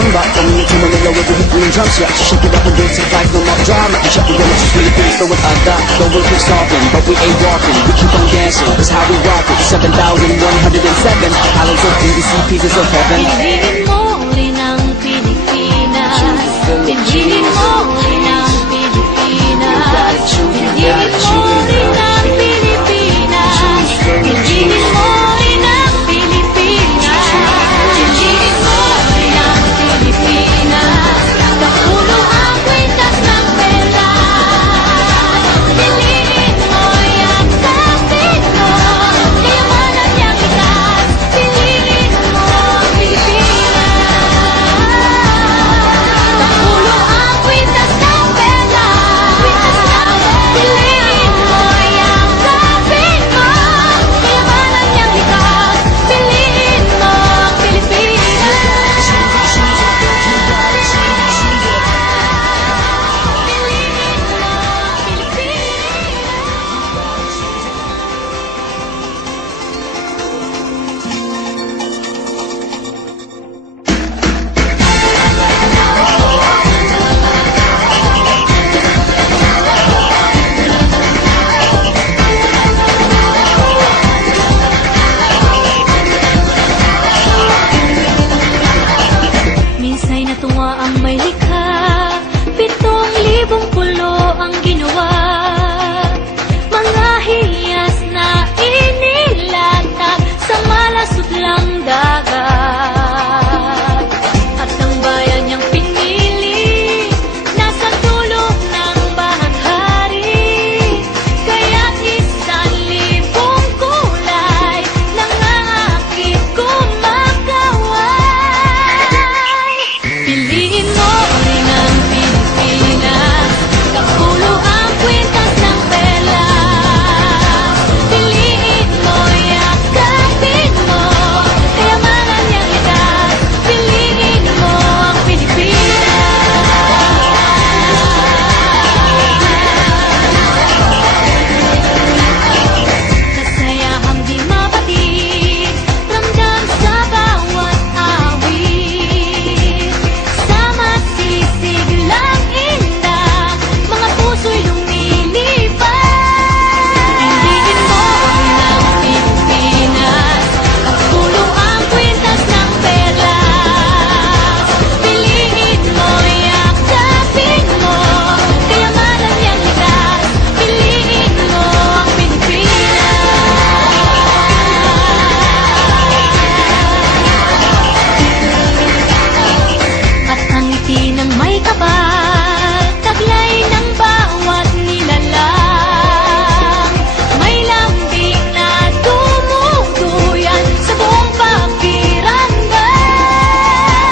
samba, coming into Manila with the hit and drum set. Shake it up and dance it like no more drama. And shut the door, just really please throw it out that. Though we'll keep stalking, but we ain't walking. We keep on dancing, that's how we rock it. 7,107 islands of PVC pieces of heaven. Piliin mo rin ang Pilipinas. Piliin mo rin ang Pilipinas. Piliin mo rin ang Pilipinas. Piliin mo rin ang Pilipinas. Piliin mo rin ang Pilipinas. Kapulo ang kwintas ng pera. Piliin mo yung kapit mo. Kayamanan niyang itas. Piliin mo ang Pilipinas. Kapulo ang kwintas ng pera. Piliin mo yung kapit mo. Kayamanan niyang itas. Piliin mo ang Pilipinas. Minsa'y natuwa ang may likha, 7,000 pulo ang ginawa. Mga hiyas na inilatag sa malasutlang dagat. At ang bayan niyang pinili, nasa dulo ng bahaghari. Kaya't 1,000 kulay, nangangakit kumakaway. Piliin mo rin ang Pilipinas. Kapulo ang kwintas ng pelas. Piliin mo, yakapin mo. Kayamanan niyang likas. Piliin mo ang Pilipinas. Kasayahang di mapatid, ramdam sa bawat awit. Sama sisiglang indah, mga puso'y lumilipad. Piliin mo rin ang Pilipinas. Kapulo ang kwintas ng perlas. Piliin mo, yakapin mo. Kayamanan niyang likas. Piliin mo ang Pilipinas. At ang ngiti ng may kapal, taglay ng bawat nilalang. May lambing na tumutuyan sa buong pakiramdam.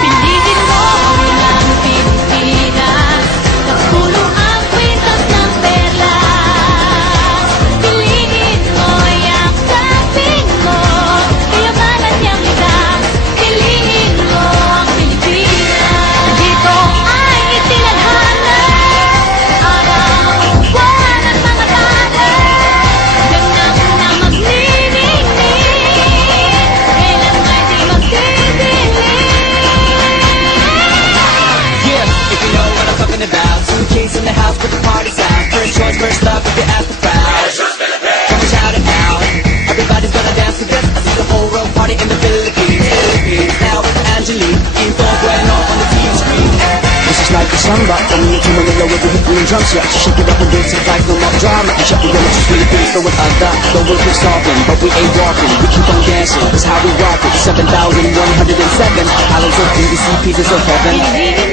Piliin mo rin ang Pilipinas. Kapulo ang kwintas ng perlas. Piliin mo, yakapin mo. Kayamanan niyang likas. Piliin mo ang Pilipinas. Dito ay itinadhana, araw, buwan at mga tanan. Ganap na magniningning, kailan ay di magdidilim. Yeah, if you know what I'm talking about. Suitcase in the house, put the party's out. First choice, first love, if you ask the crowd. Come and shout it out. Everybody's gonna dance to this. I see the whole world party in the Philippines. Now with Angelique, info bueno on the TV screen. This is like a samba, coming into Manila with the hit and drum set. Shake it up and dance it like no more drama. And shut the door, just really please throw it out that. Though we'll keep stalking, but we ain't walking. We keep on dancing, that's how we rock it. 7,107 islands of PVC pieces of heaven. Piliin